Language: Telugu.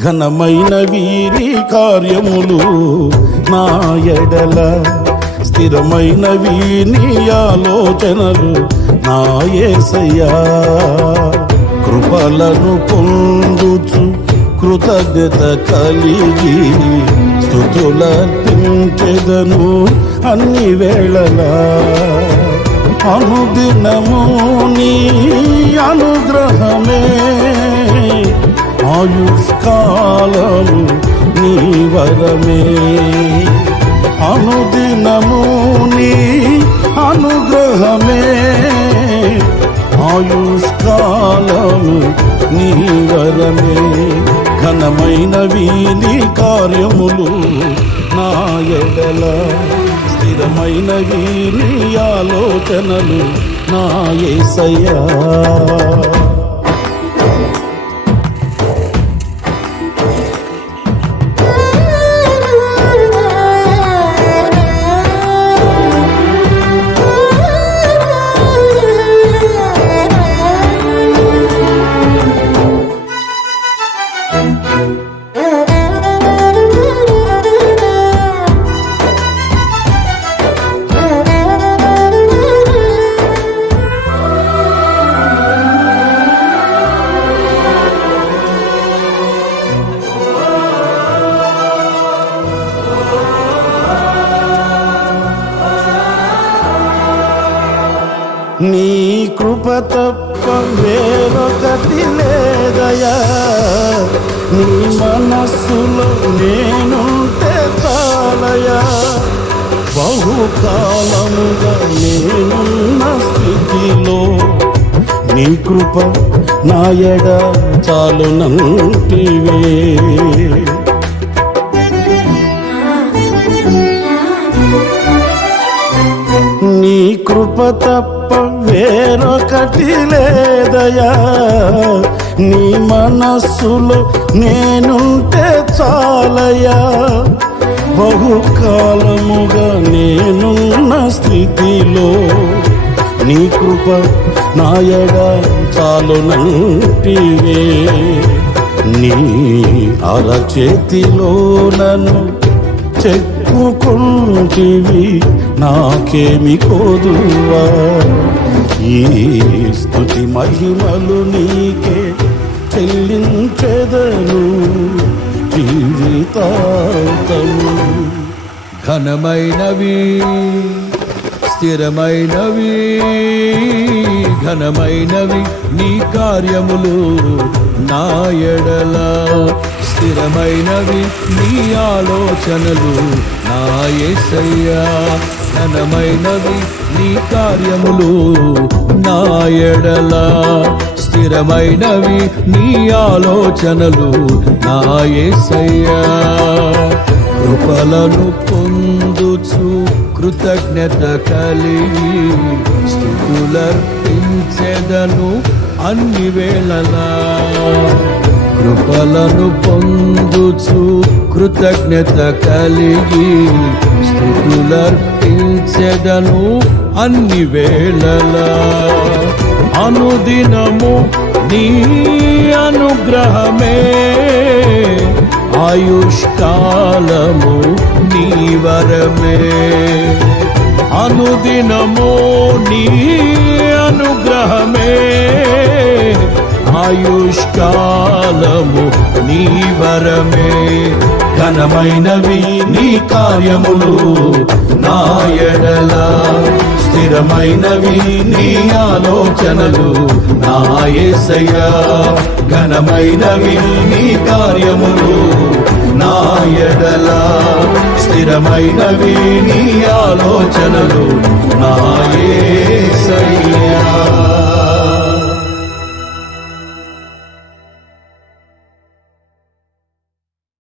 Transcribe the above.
ఘనమైన వీరి కార్యములు నా ఎడల, స్థిరమైన వీని ఆలోచనలు నా యేసయ్యా. కృపలను పొందుచు కృతజ్ఞత కలిగి స్తుతులర్పించెదను అన్ని వేళలా. అనుదినము నీ అనుగ్రహమే, ఆయుష్కాలము నీ వరమే. అనుదినము నీ అనుగ్రహమే, ఆయుష్కాలము నీ వరమే. ఘనమైనవి నీ కార్యములు నా ఎడల, స్థిరమైనవి నీ ఆలోచనలు నా యేసయ్యా. నీ కృప తప్ప వేరొకటి లేదయా, నీ మనస్సులో నేనుంటే చాలయా. బహుకాలముగా నేనున్న స్థితిలో నీ కృప నా ఎడ చాలునంటివే. నీ కృప తప్ప వేరొకటి లేదయా, నీ మనస్సులో నేనుంటే చాలయా. బహుకాలముగా నేనున్న స్థితిలో నీ కృప నా ఎడ చాలునంటివే. నీ అరచేతిలో నన్ను చెక్కుకుంటివి, నాకేమి కోదువా. ఈ స్తుతి మహిమలు నీకే చెల్లించెదను జీవితాంతము. ఘనమైనవి స్థిరమైనవి, ఘనమైనవి నీ కార్యములు నా ఎడల, స్థిరమైనవి నీ ఆలోచనలు నా యేసయ్యా. ఘనమైనవి నీ కార్యములు నా ఎడల, స్థిరమైనవి నీ ఆలోచనలు నా యేసయ్యా. కృపలను పొందుచు కృతజ్ఞత కలిగి స్తుతులర్పించెదను అన్ని వేళలా. కృపలను పొందుచు కృతజ్ఞత కలిగి స్తుతులర్పించెదను అన్ని వేళలా. అనుదినము నీ అనుగ్రహమే, ఆయుష్కాలము నీ వరమే. అనుదినము నీ అనుగ్రహమే, ఆయుష్కాలము నీ వరమే. ఘనమైనవి నీ కార్యములు నా ఎడల, స్థిరమైనవి నీ ఆలోచనలు నా యేసయ్యా. ఘనమైనవి నీ కార్యములు నా ఎడల, స్థిరమైనవి నీ ఆలోచనలు నా యేసయ్యా.